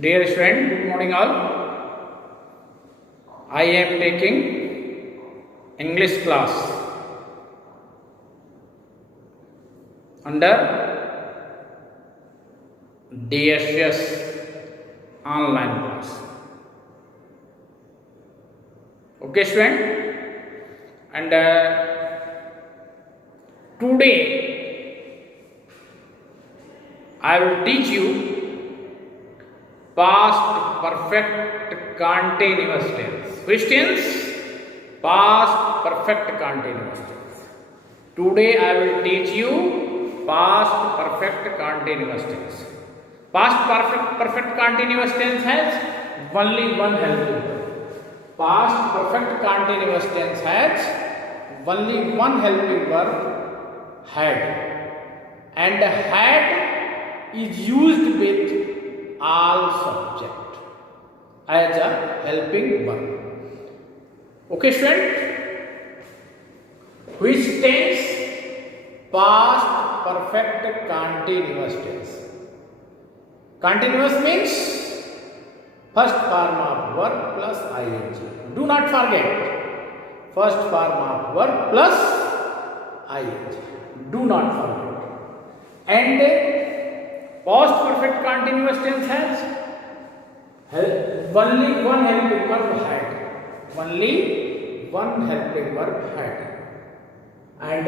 Dear student, good morning all. I am taking English class under DSS online class. Okay student, and today I will teach you past perfect continuous tense. Which tense? Past perfect continuous tense. Today I will teach you past perfect continuous tense. Past perfect continuous tense has only one helping verb. Past perfect continuous tense has only one helping verb, had. And had is used with all subject as a helping verb. Okay student, which tense? Past perfect continuous tense. Continuous means first form of verb plus ing. Do not forget, first form of verb plus ing. Do not forget. And past perfect continuous tense has only one helping verb, had. Only one helping verb, had. And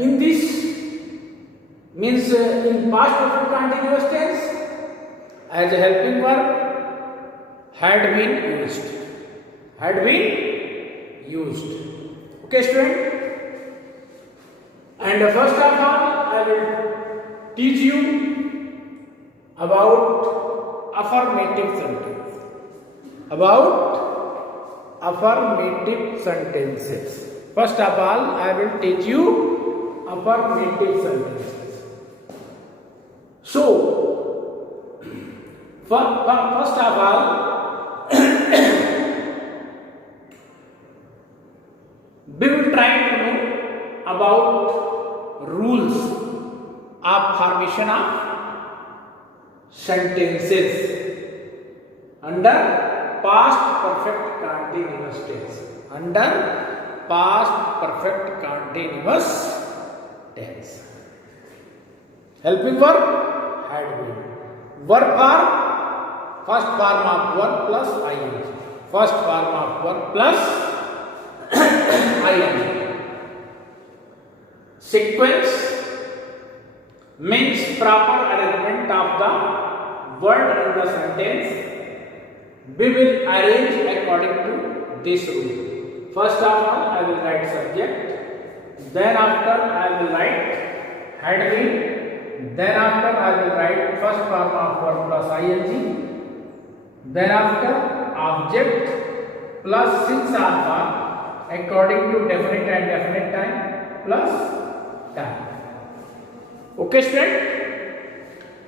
in this means in past perfect continuous tense as a helping verb had been used. Had been used. Okay student? And first of all I will teach you about affirmative sentence. About affirmative sentences. First of all, I will teach you affirmative sentences. So, first of all, we will try to know about rules of formation of sentences under past perfect continuous tense. Under past perfect continuous tense. Helping verb, had been. Verb form, first form of verb plus ing. First form of verb plus ing. Sequence means proper arrangement of the word in the sentence. We will arrange according to this rule. First of all, I will write subject. Then after, I will write had been. Then after, I will write first form of verb plus ing. Then after, object plus since alpha according to definite and definite time plus time. Okay student?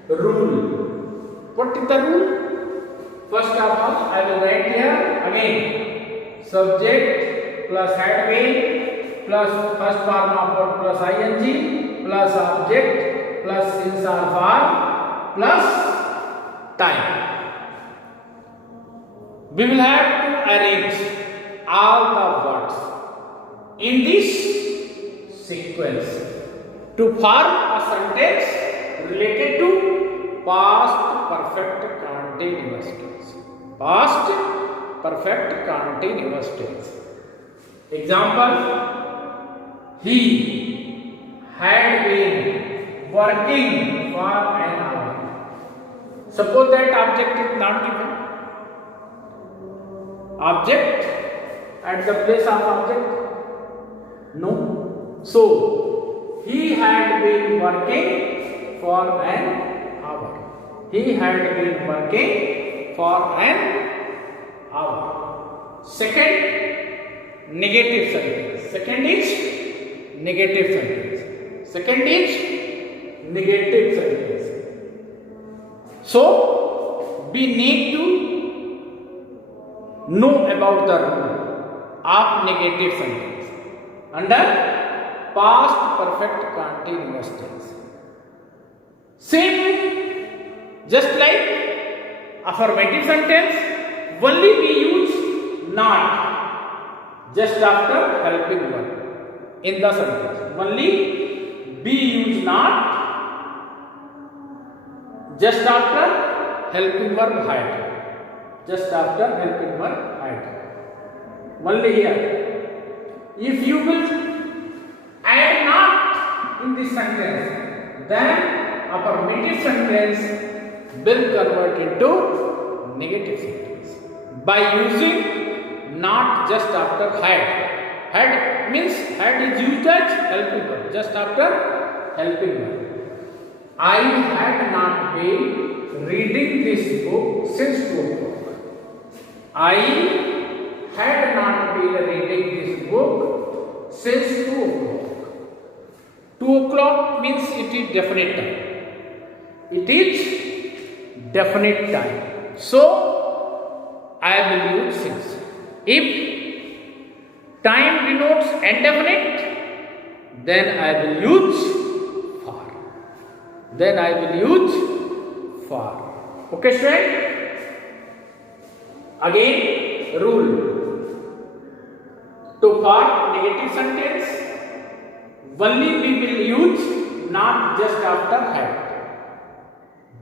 Rule. What is the rule? First of all, I will write here again subject plus had been plus first form of verb plus ing plus object plus since alpha plus time. We will have to arrange all the words in this sequence to form a sentence related to past perfect continuous tense. Past perfect continuous tense. Example, he had been working for an hour. Suppose that object is not given. Object at the place of object? No. So, he had been working for an hour. He had been working for an hour. Second, negative sentence. Second is negative sentence. Second is negative sentence. So, we need to know about the rule of negative sentence under past perfect continuous tense. Same, just like affirmative sentence, only we use not just after helping verb in the sentence. Only we use not just after helping verb had. Just after helping verb had. Only here. If you will add not in this sentence, then affirmative sentence will convert into negative sentence by using not just after had. Had means had is used as helping verb, just after helping verb. I had not been reading this book since 2 o'clock. I had not been reading this book since 2 o'clock. 2 o'clock means it is definite time. It is definite time. So, I will use since. If time denotes indefinite, then I will use for. Then I will use for. Okay, student? Again, rule. To for negative sentence, only we will use not just after had.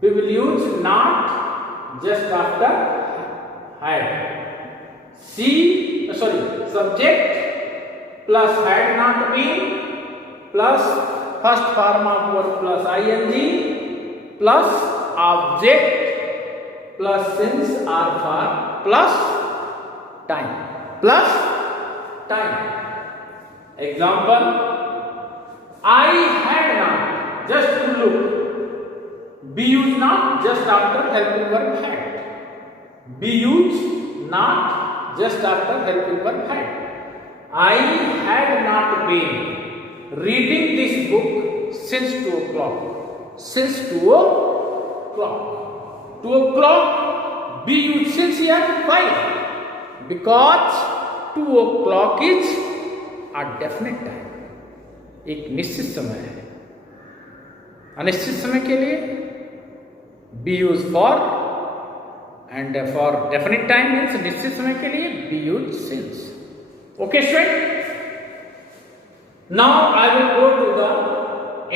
We will use not just after had. Subject plus had not been plus first form of verb plus ing plus object plus since or for plus time. Example, I had not, just to look. Be used not just after helping verb had. Be used not just after helping verb had. I had not been reading this book since 2 o'clock. Since 2 o'clock. 2 o'clock, be used since here, why? Because 2 o'clock is a definite time. एक निश्चित समय है. अनिश्चित समय के लिए be used for, and for definite time means निश्चित समय के लिए be used since. Okay, student? Now I will go to the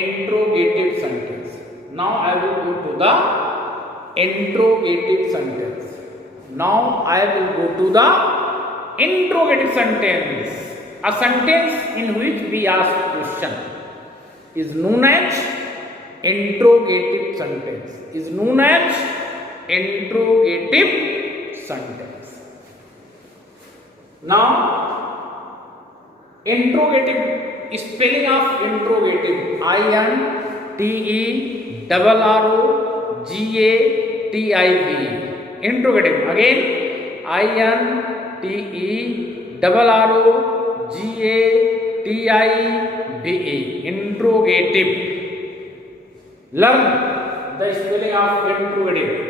interrogative sentence. Now I will go to the interrogative sentence. Now I will go to the interrogative sentence. A sentence in which we ask question is known as interrogative sentence. Is known as interrogative sentence. Now, interrogative, spelling of interrogative, INTERROGATIV. Interrogative. Again, INTERROGATIVE. Interrogative. Learn the spelling of interrogative.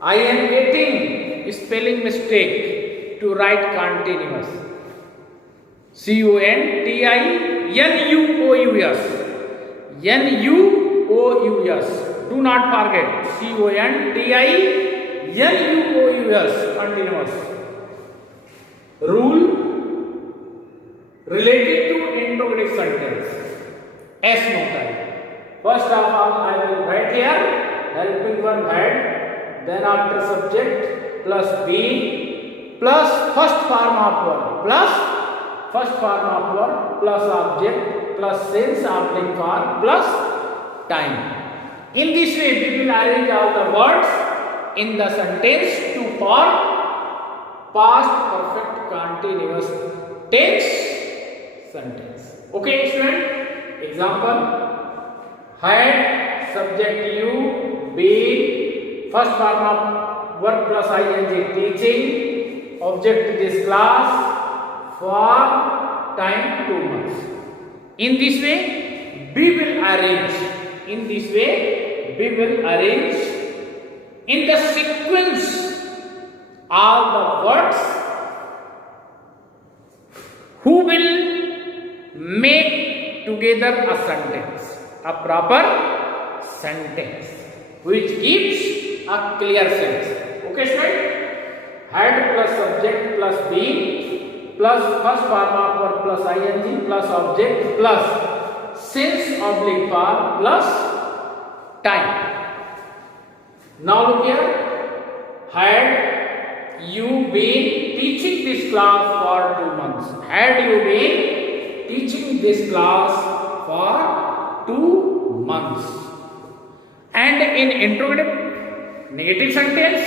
I am getting spelling mistake to write continuous. CONTINUOUS. NUOUS. Do not forget. CONTINUOUS. Continuous. Rule related to interrogative sentence. S note. First of all, I will write here helping verb had, then after subject plus being plus first form of verb plus object plus since oblique for plus time. In this way, we will arrange all the words in the sentence to form past perfect continuous tense sentence. Okay, student? Example: had, subject you, been, first form of verb plus ing, teaching, object this class, for time 2 months. In this way, we will arrange. In this way, we will arrange in the sequence all the words who will make together a sentence, a proper sentence which gives a clear sense. Okay, student? Had plus subject plus being plus first form of verb plus ing plus object plus since oblique verb plus time. Now look here. Had you been teaching this class for 2 months? Had you been teaching this class for 2 months? And in interrogative negative sentence,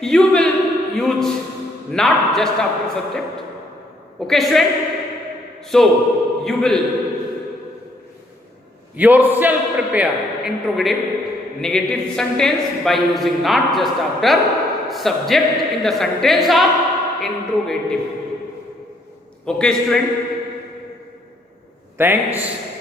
you will use not just after subject. Okay, student? So you will yourself prepare interrogative negative sentence by using not just after subject in the sentence of interrogative. Okay, student? Thanks.